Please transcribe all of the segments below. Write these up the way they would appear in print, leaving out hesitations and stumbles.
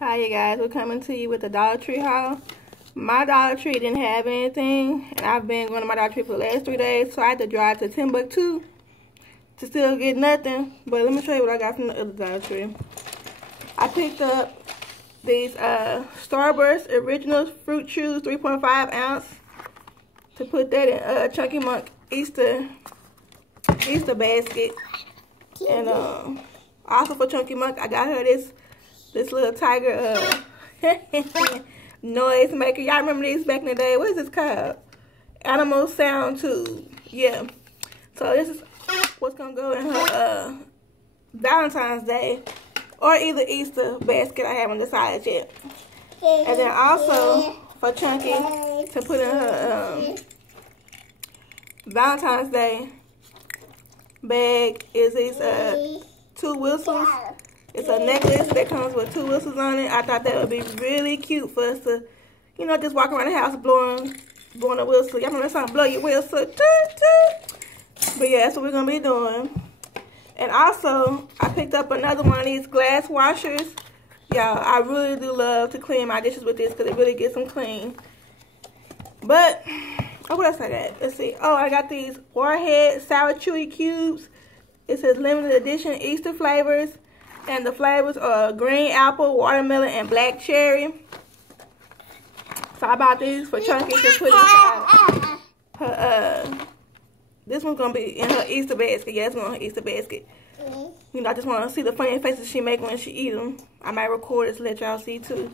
Hi you guys, we're coming to you with the Dollar Tree haul. My Dollar Tree didn't have anything, and I've been going to my Dollar Tree for the last 3 days, so I had to drive to Timbuktu to still get nothing. But let me show you what I got from the other Dollar Tree. I picked up these Starburst Originals Fruit Chews 3.5 ounce to put that in Chunky Monk Easter basket. And also for Chunky Monk, I got her this little tiger noise maker. Y'all remember these back in the day? What is this called? Animal sound tube. Yeah. So this is what's gonna go in her Valentine's Day or either Easter basket. I haven't decided yet. And then also for Chunky to put in her Valentine's Day bag is these 2 whistles. It's a necklace that comes with 2 whistles on it. I thought that would be really cute for us to, you know, just walk around the house blowing a whistle. Y'all know that song, blow your whistle. Toot, toot. But yeah, that's what we're going to be doing. And also, I picked up another one of these glass washers. Y'all, I really do love to clean my dishes with this because it really gets them clean. But, oh, what else I got? Let's see. Oh, I got these Warhead Sour Chewy Cubes. It says limited edition Easter flavors. And the flavors are green apple, watermelon, and black cherry. So I bought these for Chunky to put inside her, this one's going to be in her Easter basket. Yeah, it's going in her Easter basket. You know, I just want to see the funny faces she make when she eat them. I might record it to let y'all see too.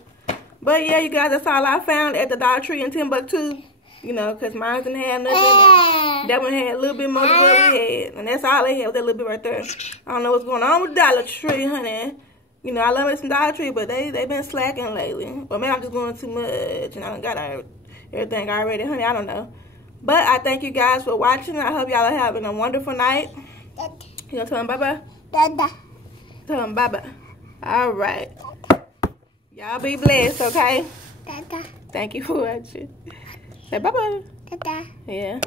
But yeah, you guys, that's all I found at the Dollar Tree in Timbuktu. You know, because mine didn't have nothing. And that one had a little bit more than what we had. And that's all they had, that little bit right there. I don't know what's going on with Dollar Tree, honey. You know, I love me some Dollar Tree, but they been slacking lately. Or maybe I'm just going too much and I done got everything already, honey. I don't know. But I thank you guys for watching. I hope y'all are having a wonderful night. You gonna tell them bye-bye? Tell them bye-bye. All right. Y'all be blessed, okay? Thank you for watching. Say bye-bye. Yeah.